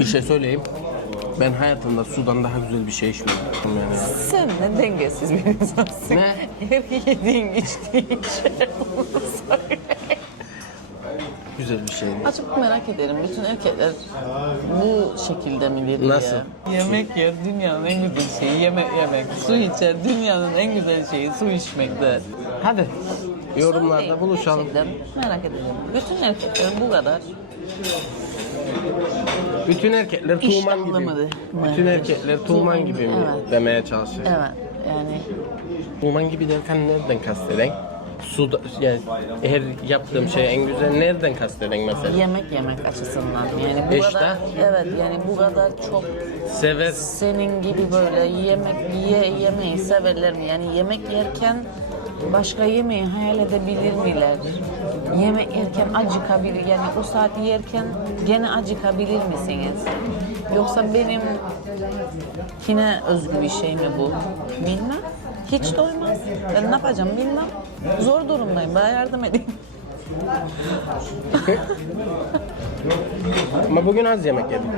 Bir şey söyleyeyim. Ben hayatımda sudan daha güzel bir şey içmedim yani. Sen de dengesiz bir insansın. Ne? Hep yediğin içtiğin şey bunu söyle. Güzel bir şeydi. Açık merak ederim. Bütün erkekler bu şekilde mi deli Nasıl? Yemek yer dünyanın en güzel şeyi yemek yemek. Su içer dünyanın en güzel şeyi su içmektir. Hadi. Yorumlarda buluşalım. Gerçekten merak ederim. Bütün erkekler bu kadar. Bütün erkekler Tuğman gibi. mıdır? Bütün erkekler Tuğman gibi mi Evet. demeye çalışıyor. Evet yani Tuğman gibi derken nereden kasteden? Suda, yani her yaptığım şey en güzel nereden kasteden mesela? yemek yemek açısından yani bu İşte. kadar evet yani bu kadar çok Sever. senin gibi böyle yemek ye, yemeyi severler mi? Yani yemek yerken başka yemeği hayal edebilir miler? Yemek yerken acıkabilir yani o saat yerken gene acıkabilir misiniz? Yoksa benim kine özgü bir şey mi bu? Bilmem. Hiç doymaz. Ben ne yapacağım bilmem. Zor durumdayım. Bana yardım edin. Ama bugün az yemek yedim.